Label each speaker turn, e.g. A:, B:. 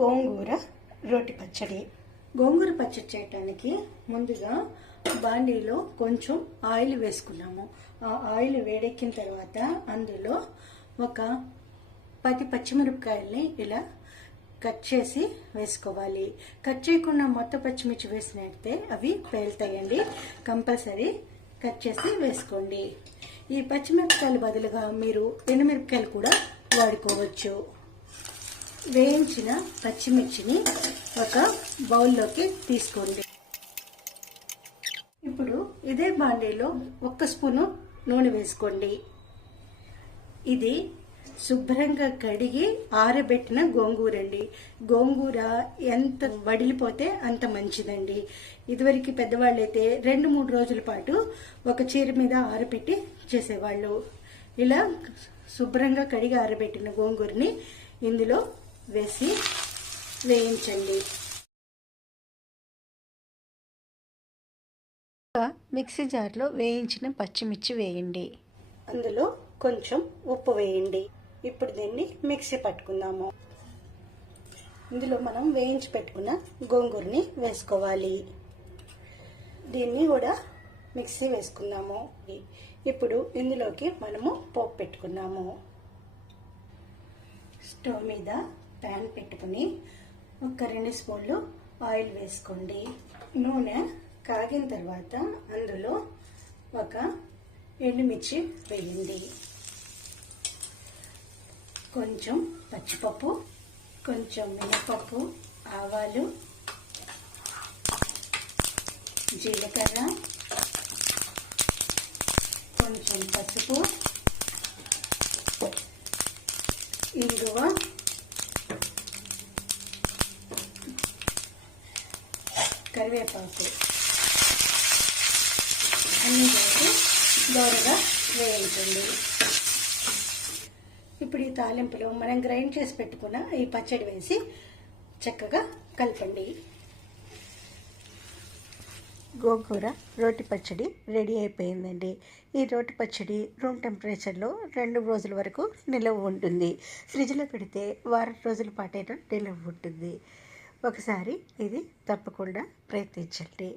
A: గోంగూర రోటి పచ్చడి. గోంగూర పచ్చడి చేయటానికి ముందుగా బాండీలో కొంచెం ఆయిల్ వేసుకున్నాము. ఆ ఆయిల్ వేడెక్కిన తర్వాత అందులో ఒక పది పచ్చిమిరపకాయల్ని ఇలా కట్ చేసి వేసుకోవాలి. కట్ చేయకుండా మొత్తం పచ్చిమిర్చి వేసినట్టే అవి పేలుతాయండి. కంపల్సరీ కట్ చేసి వేసుకోండి. ఈ పచ్చిమిరపకాయల బదులుగా మీరు ఎండుమిరపకాయలు కూడా వాడుకోవచ్చు. వేయించిన పచ్చిమిర్చిని ఒక బౌల్లోకి తీసుకోండి. ఇప్పుడు ఇదే బాండీలో ఒక్క స్పూను నూనె వేసుకోండి. ఇది శుభ్రంగా కడిగి ఆరబెట్టిన గోంగూర అండి గోంగూర ఎంత వడిలిపోతే అంత మంచిదండి. ఇదివరకు పెద్దవాళ్ళు అయితే రెండు మూడు రోజుల పాటు ఒక చీర మీద ఆరబెట్టి చేసేవాళ్ళు. ఇలా శుభ్రంగా కడిగి ఆరబెట్టిన గోంగూరని ఇందులో వేసి వేయించండి. మిక్సీ జార్లో వేయించిన పచ్చిమిర్చి వేయండి. అందులో కొంచెం ఉప్పు వేయండి. ఇప్పుడు దీన్ని మిక్సీ పట్టుకుందాము. ఇందులో మనం వేయించి పెట్టుకున్న గోంగూరని వేసుకోవాలి. దీన్ని కూడా మిక్సీ వేసుకుందాము. ఇప్పుడు ఇందులోకి మనము పోపు పెట్టుకున్నాము. స్టవ్ మీద ప్యాన్ పెట్టుకుని ఒక రెండు స్పూన్లు ఆయిల్ వేసుకోండి. నూనె కాగిన తర్వాత అందులో ఒక ఎండుమిర్చి వేయండి. కొంచెం పచ్చిపప్పు కొంచెం మినపప్పు ఆవాలు జీలకర్ర కొంచెం పసుపు ఇంగువ కరివేపాకు అన్నీ కలిపి దోరగా వేయించండి. ఇప్పుడు ఈ తాలింపులో మనం గ్రైండ్ చేసి పెట్టుకున్న ఈ పచ్చడి వేసి చక్కగా కలపండి. గోకూర రోటి పచ్చడి రెడీ అయిపోయిందండి. ఈ రోటి పచ్చడి రూమ్ టెంపరేచర్లో రెండు రోజుల వరకు నిలవ ఉంటుంది. ఫ్రిడ్జ్లో పెడితే వారం రోజుల పాటైనా నిలవ ఉంటుంది. ఒకసారి ఇది తప్పకుండా ప్రయత్నించండి.